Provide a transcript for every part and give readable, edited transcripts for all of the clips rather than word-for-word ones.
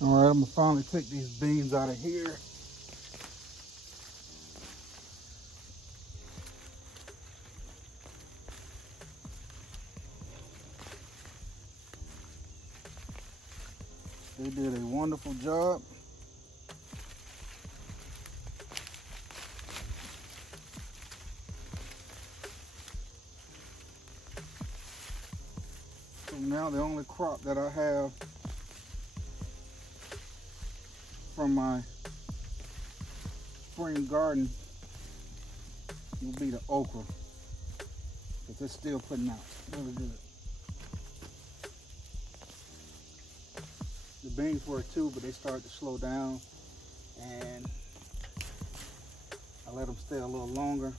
All right, I'm gonna finally take these beans out of here. They did a wonderful job. So now the only crop that I have from my spring garden will be the okra, because it's still putting out really good. The beans were too, but they started to slow down, and I let them stay a little longer.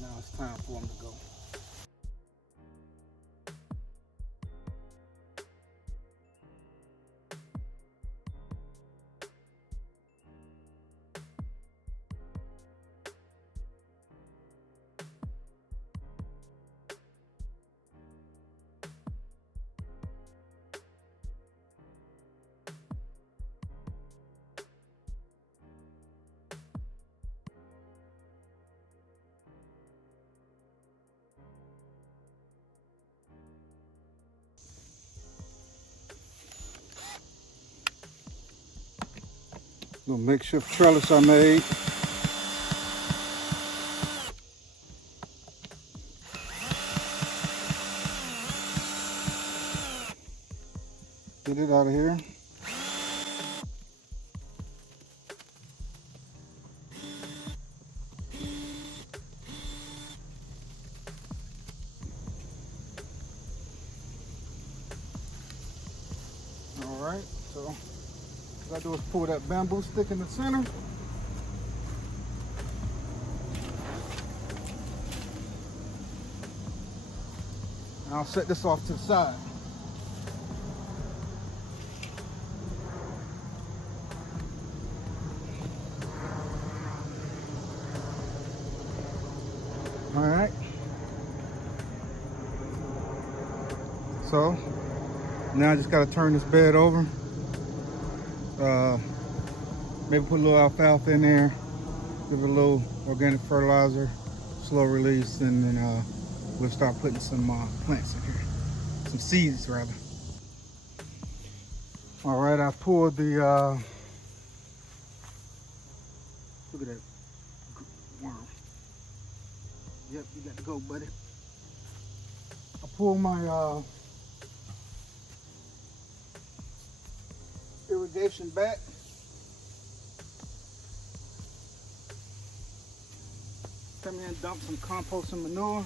Now it's time for them to go. Little makeshift trellis I made. Get it out of here. All right, so what I do is pull that bamboo stick in the center. And I'll set this off to the side. All right. So now I just got to turn this bed over. Maybe put a little alfalfa in there, give it a little organic fertilizer, slow release, and then we'll start putting some plants in here, some seeds rather. All right, I pulled the, look at that worm. Yep, you got to go, buddy. I pulled my irrigation back. Come in and dump some compost and manure.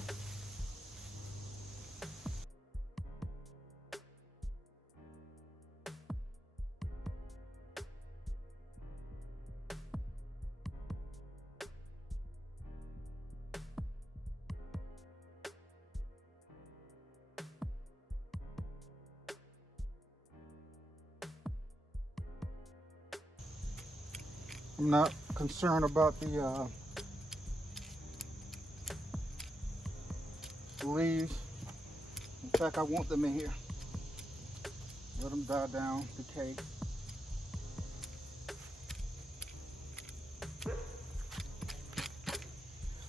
I'm not concerned about the leaves. In fact, I want them in here. Let them die down, decay.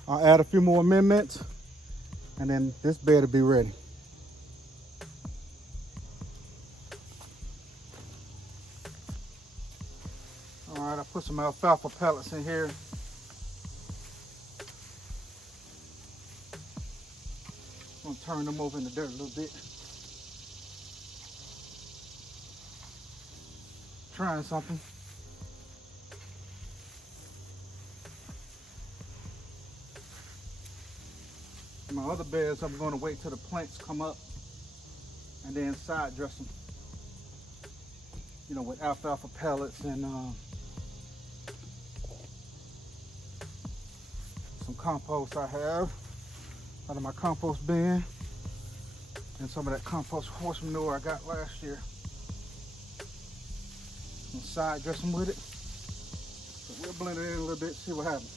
I'll add a few more amendments, and then this bed will be ready. All right, I put some alfalfa pellets in here. I'm gonna turn them over in the dirt a little bit. Trying something. My other beds, I'm gonna wait till the plants come up and then side dress them, you know, with alfalfa pellets and some compost I have out of my compost bin, and some of that compost horse manure I got last year. I'm gonna side dress them with it. So we'll blend it in a little bit, see what happens.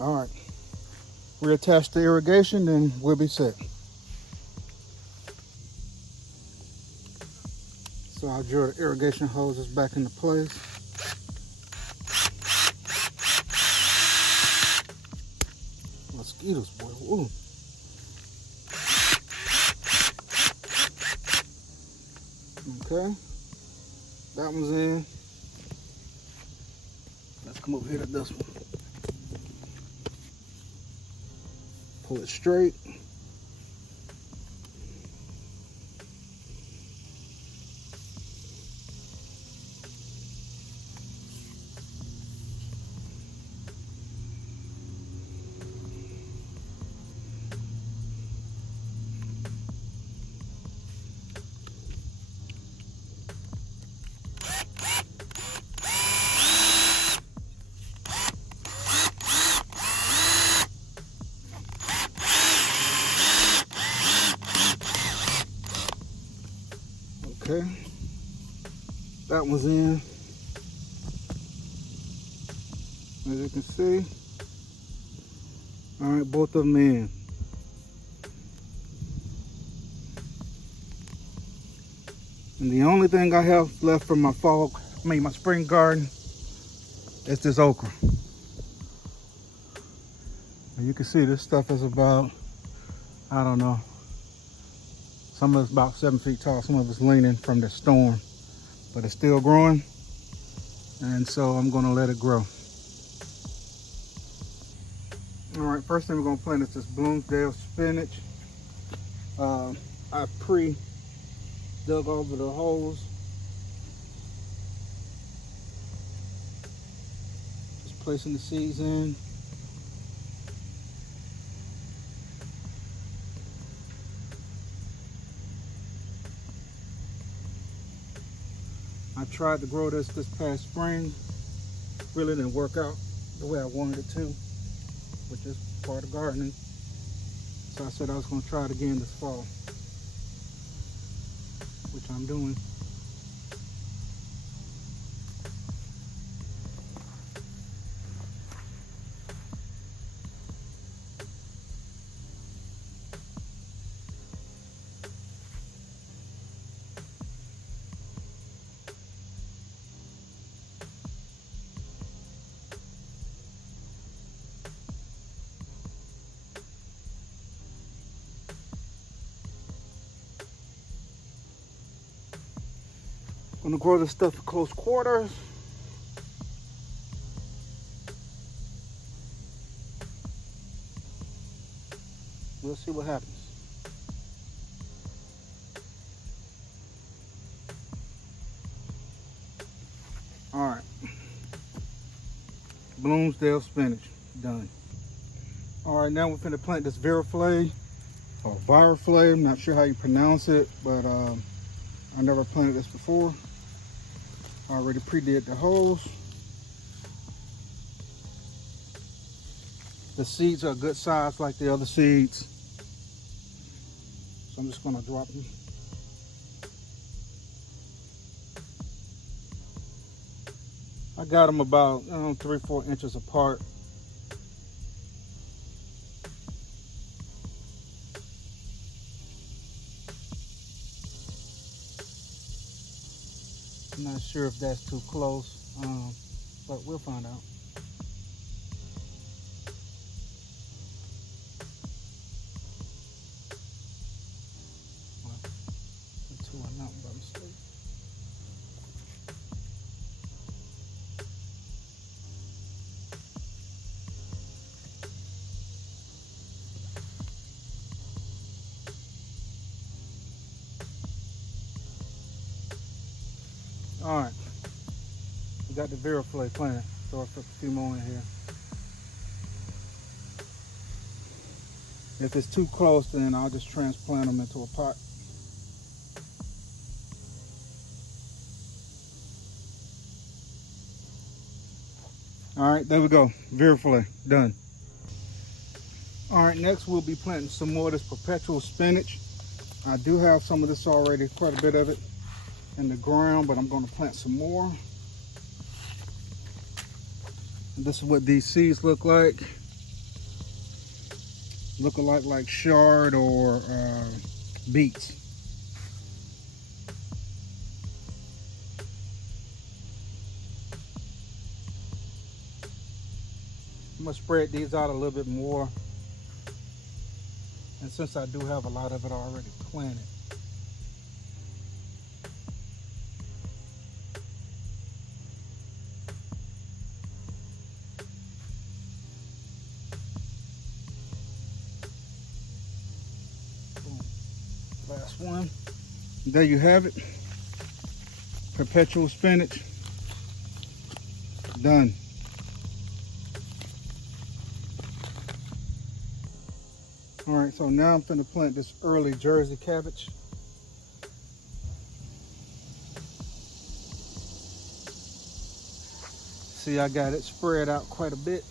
All right, reattach the irrigation, then we'll be set. So I'll drill the irrigation hoses back into place. Mosquitoes, boy. Ooh. Okay, that one's in. Let's come over here to this one. Pull it straight. Okay, that one's in. As you can see, all right, both of them in. And the only thing I have left from my my spring garden is this okra. And you can see this stuff is about, I don't know, some of it's about 7 feet tall, some of it's leaning from the storm, but it's still growing. And so I'm gonna let it grow. All right, first thing we're gonna plant is this Bloomsdale spinach. I pre-dug over the holes. Just placing the seeds in. I tried to grow this past spring. Really didn't work out the way I wanted it to, which is part of gardening. So I said I was going to try it again this fall, which I'm doing. I'm gonna grow this stuff at close quarters. We'll see what happens. All right, Bloomsdale spinach, done. All right, now we're gonna plant this Viriflay or Viriflay. I'm not sure how you pronounce it, but I never planted this before. I already pre-did the holes. The seeds are a good size like the other seeds. So I'm just gonna drop them. I got them about 3-4 inches apart. I'm not sure if that's too close, but we'll find out. Two are not by mistake. All right, we got the Viriflay planted, so I'll put a few more in here. If it's too close, then I'll just transplant them into a pot. All right, there we go, Viriflay, done. All right, next we'll be planting some more of this perpetual spinach. I do have some of this already, quite a bit of it in the ground, but I'm going to plant some more. And this is what these seeds look like. look alike like chard or beets. I'm gonna spread these out a little bit more, and since I do have a lot of it already planted, boom. Last one. There you have it. Perpetual spinach. Done. All right, so now I'm going to plant this early Jersey cabbage. See, I got it spread out quite a bit.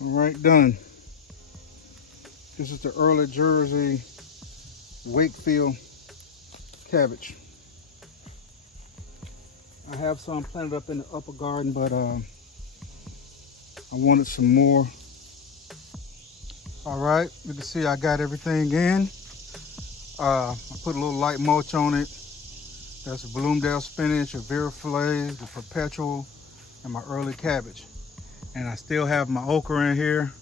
All right, done. This is the early Jersey Wakefield cabbage. I have some planted up in the upper garden, but I wanted some more. All right, you can see I got everything in. I put a little light mulch on it. That's a Bloomdale spinach, a Virifilé, the perpetual, and my early cabbage. And I still have my okra in here.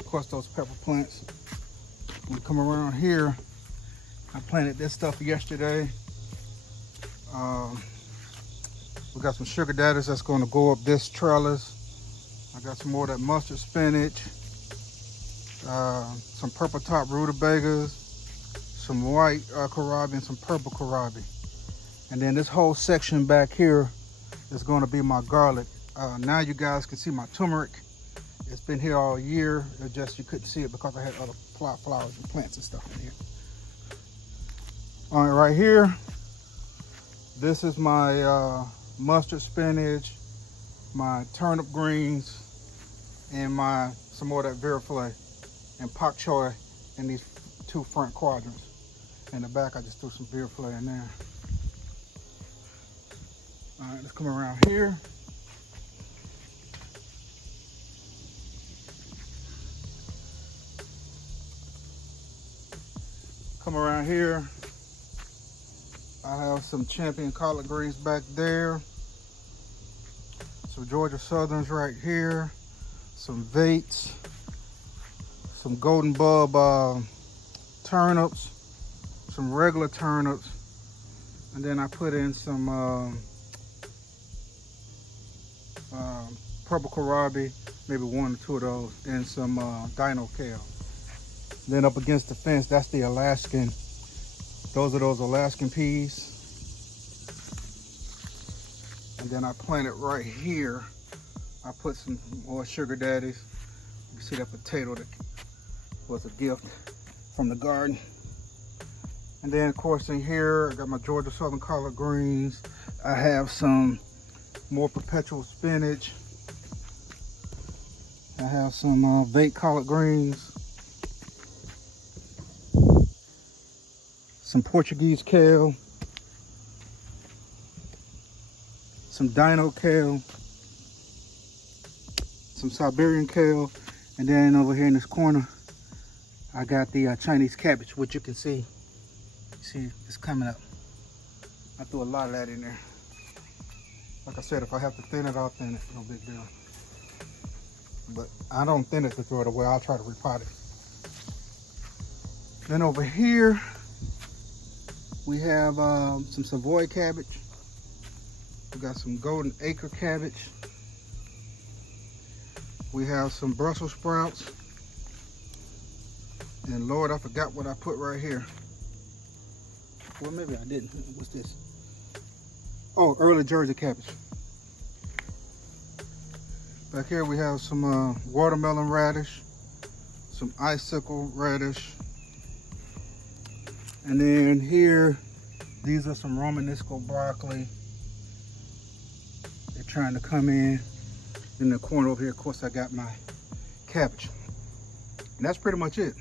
Of course, those pepper plants. When we come around here, I planted this stuff yesterday. We got some sugar daddies that's going to go up this trellis. I got some more of that mustard spinach, some purple top rutabagas, some white kohlrabi, and some purple kohlrabi. And then this whole section back here is going to be my garlic. Now you guys can see my turmeric. It's been here all year. It's just you couldn't see it because I had other flowers and plants and stuff in here. All right, right here, this is my mustard spinach, my turnip greens, and some more of that Virifilé and pak choy in these two front quadrants. In the back, I just threw some Virifilé in there. All right, let's come around here. Come around here. I have some champion collard greens back there. Some Georgia Southerns right here. Some Vates. Some golden bulb turnips. Some regular turnips. And then I put in some purple kohlrabi, maybe one or two of those, and some dino kale. Then up against the fence, that's the Alaskan. Those are those Alaskan peas. And then I planted right here. I put some more sugar daddies. You can see that potato that was a gift from the garden. And then of course in here, I got my Georgia Southern collard greens. I have some more perpetual spinach. I have some Vate collard greens. Some Portuguese kale. Some dino kale. Some Siberian kale. And then over here in this corner, I got the Chinese cabbage, which you can see. See, it's coming up. I threw a lot of that in there. Like I said, if I have to thin it, I'll thin it. No big deal. But I don't thin it to throw it away. I'll try to repot it. Then over here, we have some Savoy cabbage. We got some golden acre cabbage. We have some Brussels sprouts. And Lord, I forgot what I put right here. Well, maybe I didn't. What's this? Oh, early Jersey cabbage. Back here we have some watermelon radish, some icicle radish. And then here, these are some Romanesco broccoli. They're trying to come in. In the corner over here, of course, I got my cabbage. And that's pretty much it.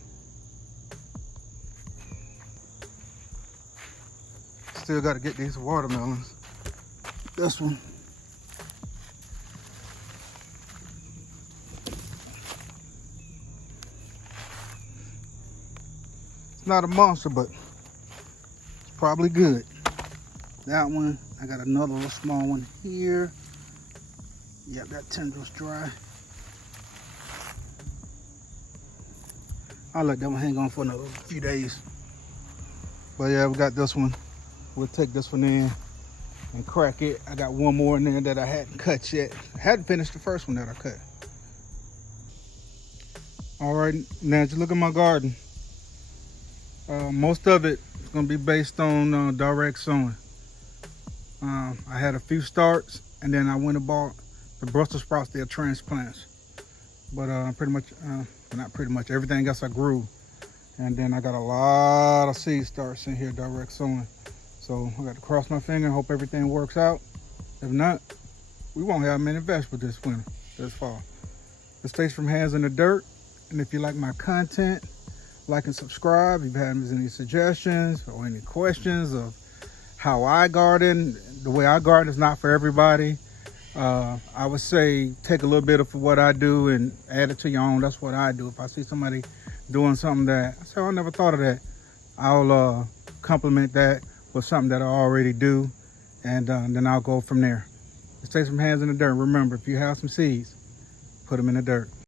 Still got to get these watermelons. This one. It's not a monster, but it's probably good. That one. I got another little small one here. Yep, that tendril's dry. I'll let that one hang on for another few days. But yeah, we got this one. We'll take this one in and crack it. I got one more in there that I hadn't cut yet. I hadn't finished the first one that I cut. All right, now just look at my garden. Most of it is gonna be based on direct sowing. I had a few starts, and then I went and bought the Brussels sprouts. They're transplants, but pretty much, not pretty much, everything else I grew. And then I got a lot of seed starts in here, direct sowing. So I got to cross my finger and hope everything works out. If not, we won't have many vegetables this winter, this fall. It stays from hands in the dirt. And if you like my content, like and subscribe. If you have any suggestions or any questions of how I garden, the way I garden is not for everybody. I would say take a little bit of what I do and add it to your own. That's what I do. If I see somebody doing something that I say, oh, I never thought of that, I'll complement that with something that I already do, and then I'll go from there. It stays from hands in the dirt. Remember, if you have some seeds, put them in the dirt.